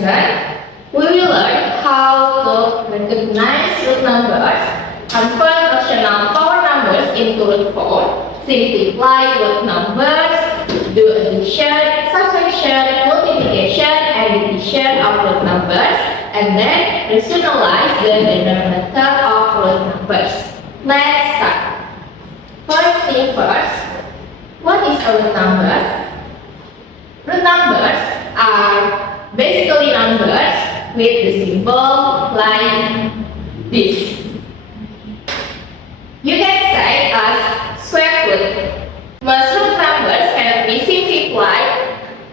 lesson, we will learn how to recognize root numbers, convert rational power numbers into root form, simplify root numbers, do addition, subtraction, multiplication, and division of root numbers, and then rationalize the denominator of root numbers. Let's start. First thing first, what is a root number? Root numbers are basically numbers with the symbol like this. You can say as square root. Most root numbers can be simplified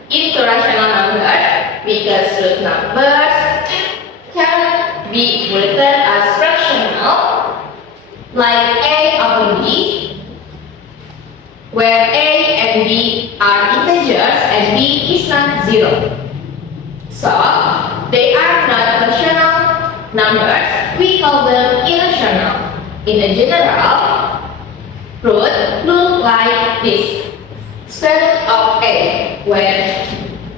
into rational numbers because root numbers can be written as fractional like a upon b, where a and b are integers and b is not zero. So, they are not rational numbers, we call them irrational. In a general, root look like this. Square root of a, where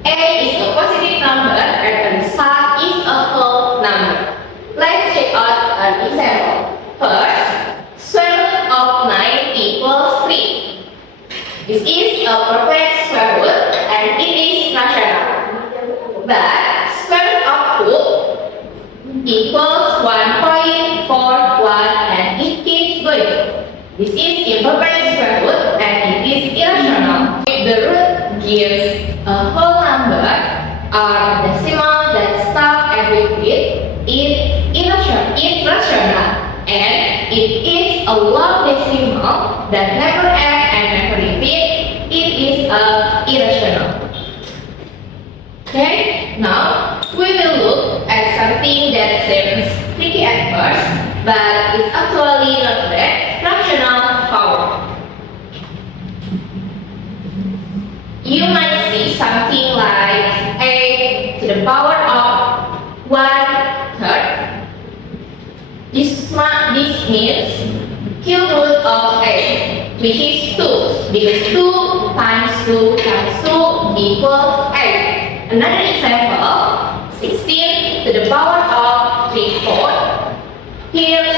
a is a positive number and the result is a whole number. Let's check out an example. First, square root of 9 equals 3. This is a perfect square root and it is rational. But square root of 2 equals 1.41 and it keeps going. This is imperfect square root and it is irrational. If the root gives a whole number or a decimal that stops and repeats, it's rational. And if it's a long decimal that never ends and never repeats, it is irrational. Okay, now we will look at something that seems tricky at first, but is actually not that, fractional power. You might see something like a to the power of 1/3. This means cube root of a, which is 2, because 2 times 2 times 2 equals 8. Another example, 16 to the power of 3/4. Here's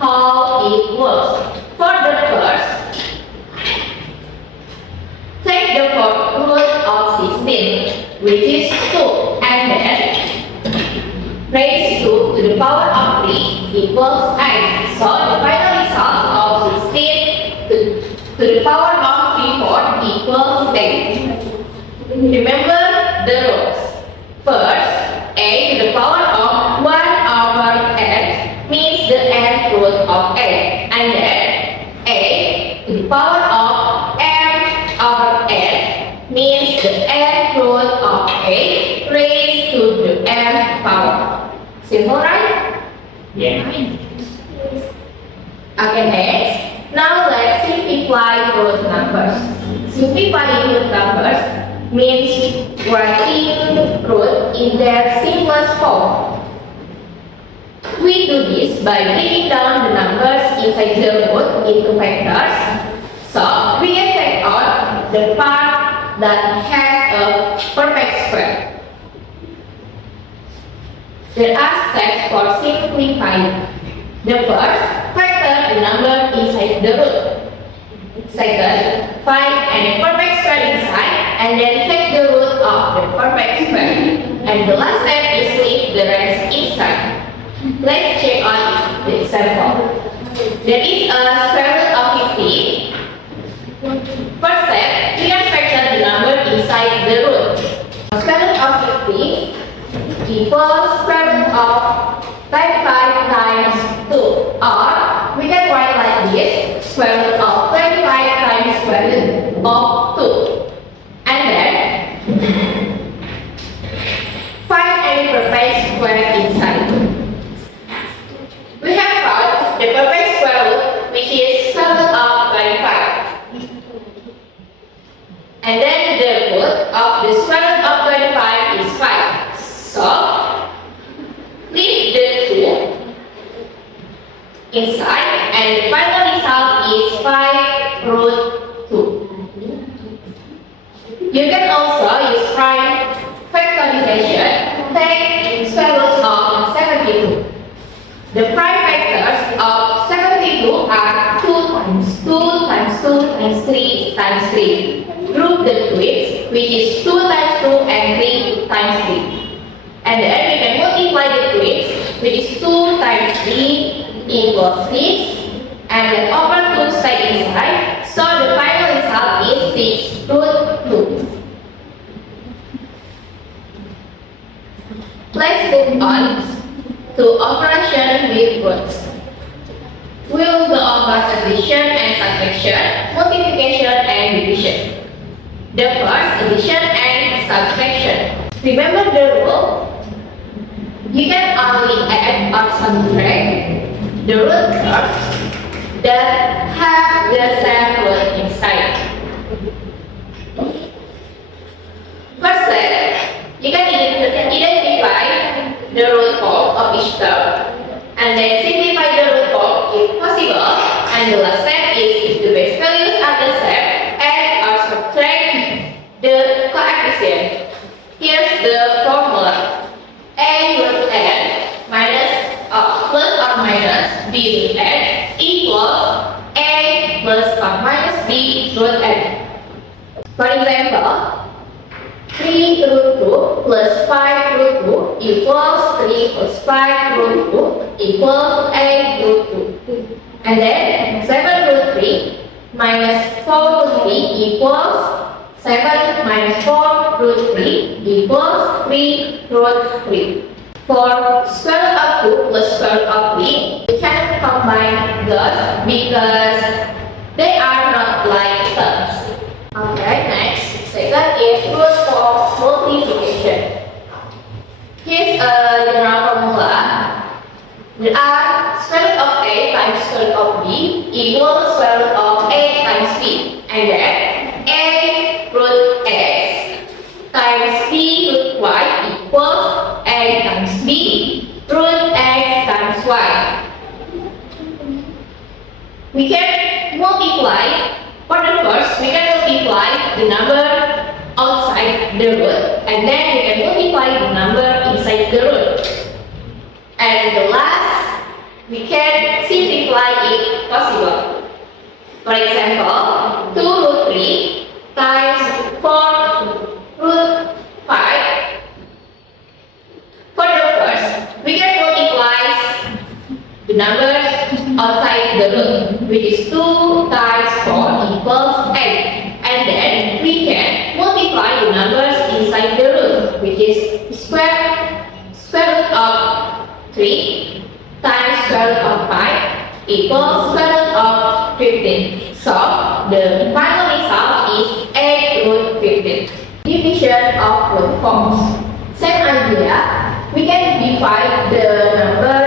how it works. For the first, take the fourth root of 16, which is 2, and then raise 2 to the power of 3 equals 8. So the final result of 16 to the power of 3/4 equals 8. Remember the rules. First, a to the power of 1/8 means the nth root of 8. And then a to the power of m/n means the nth root of 8 raised to the nth power. Simple, right? Yeah. Okay, next. Now let's simplify root numbers. Simplifying root numbers means writing root in their simplest form. We do this by breaking down the numbers inside the root into factors. So we can take out the part that has a perfect square. There are steps for simplifying. The first, factor the number inside the root. Second, find any perfect square inside and then take the root of the perfect square. And the last step is leave the rest inside. Let's check on the example. There is a square root of 50. First step, we can factor the number inside the root. Square root of 50 equals square root of 25 times 2, or we can write like this, square root of 25 times square root of 2. And then find any perfect square inside. We have found the perfect square root, which is square root of 25. And then the root of the square root of 25 is 5. So, leave the 2 inside and the final result is 5 root 2. You can also use prime factorization. Take The prime factors of 72 are 2 times 2 times 2 times 3 times 3. Group the twins, which is 2 times 2 and 3 times 3. And then we can multiply the twins, which is 2 times 3 equals 6. And then over 2 stay inside. So the final result is 6 root 2. Let's move on to operation with roots. We will go over addition and subtraction, multiplication and division. The first, addition and subtraction. Remember the rule? You can only add or subtract the root terms that have the same root inside. First step, you can identify the root form of each term and then simplify the root form if possible. And the last step is, if the base values are the same, add or subtract the coefficient. Here's the formula: a root n minus plus or minus b root n equals a plus or minus b root n. For example, 3 root 2 plus 5 root 2 equals 3 plus 5 root 2 equals 8 root 2. And then 7 root 3 minus 4 root 3 equals 7 minus 4 root 3 equals 3 root 3. For square root of 2 plus square root of 3, we cannot combine those because they are not like terms. Okay, next. Second is root for multiplication. Here's a general formula. There are square root of a times square root of b equals square root of a times b. And then a root x times b root y equals a times b root x times y. We can multiply. For the first, we can multiply the number outside the root, and then we can multiply the number inside the root. And the last, we can simplify it possible. For example, 2 root 3 times 4 root 5. For the first, we can multiply the numbers outside the root, which is 2 times 4 equals 8. And then we can multiply the numbers inside the root, which is square root of 3 times square root of 5 equals square root of 15. So the final result is 8 root 15. Division of root forms. Same idea, we can divide the number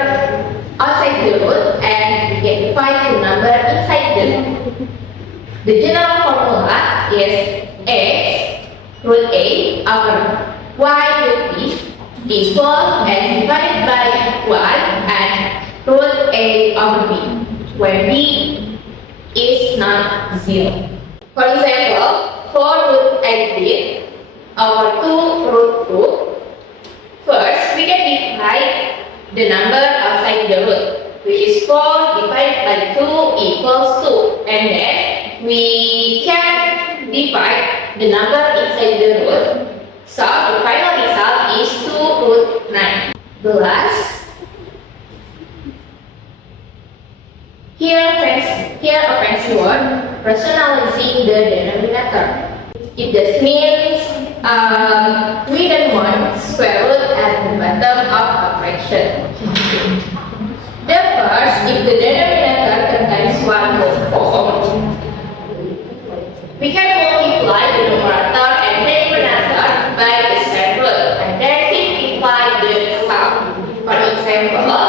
outside the root and we can divide the number inside the root. The general formula is x root a over y root b equals x divided by y and root a over b, where b is not 0. For example, 4 root 8 over 2 root 2. First, we can divide the number outside the root, which is 4 divided by 2 equals 2. And then we can divide the number inside the root. So the final result is 2 root 9. The last. Here a fancy word, rationalizing the denominator. It just means we don't want square root at the bottom of a fraction. The first, if the denominator contains one whole form, we can multiply the numerator and denominator by the same root and then simplify the sum. For example,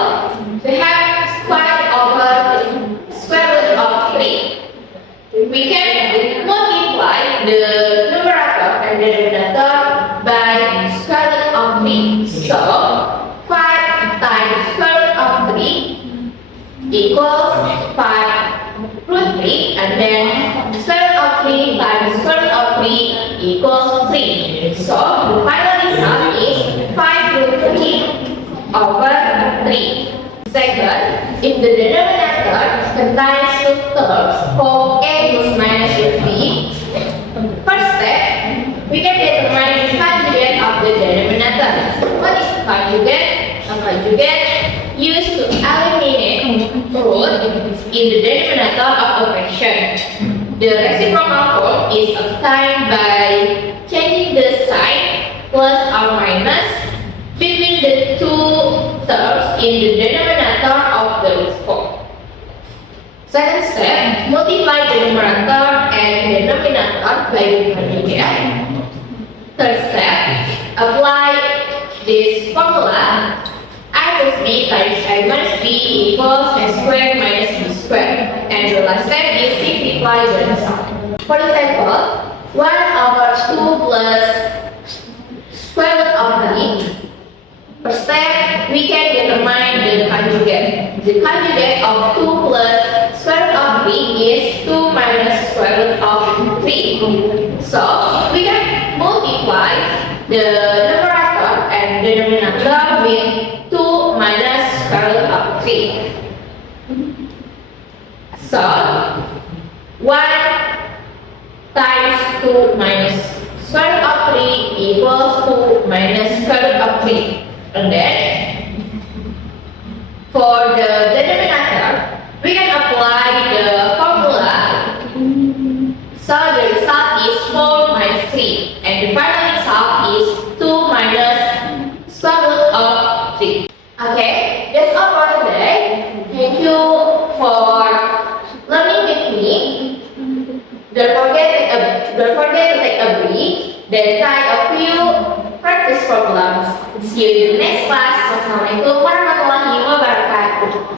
we have 5 over the square root of 3. We can multiply the numerator and denominator by square root of 3. So 5 times square root of 3 equals 5 root 3, and then square root of 3 times square root of 3 equals 3. So the final result is 5 root 3 over 3. Second, if the denominator contains two terms for a plus minus root b, first step, we can determine the conjugate of the denominator. What is conjugate? A conjugate used to eliminate root in the denominator of a fraction. The reciprocal form is obtained by changing the sign plus or minus between the two terms in the denominator of the root form. Second step, multiply the numerator and denominator by the conjugate. Third step, apply this formula. A plus b times a minus b equals a squared minus b squared. And the last step is simplify the result. For example, 1/2 plus square root of b. First step, we can determine the conjugate. The conjugate of 2 plus square root of 3 is 2 minus square root of 3. So, we can multiply the numerator and denominator with 2 minus square root of 3. So, 1 times 2 minus square root of 3 equals 2 minus square root of 3. And then, for the denominator, we can apply the formula. So the result is 4 minus 3. And the final result is 2 minus square root of 3. Okay, that's all for today. Thank you for learning with me. Don't forget to take a break, then try a few practice problems. See you in the next class. Wassalamualaikum warahmatullahi wabarakatuh.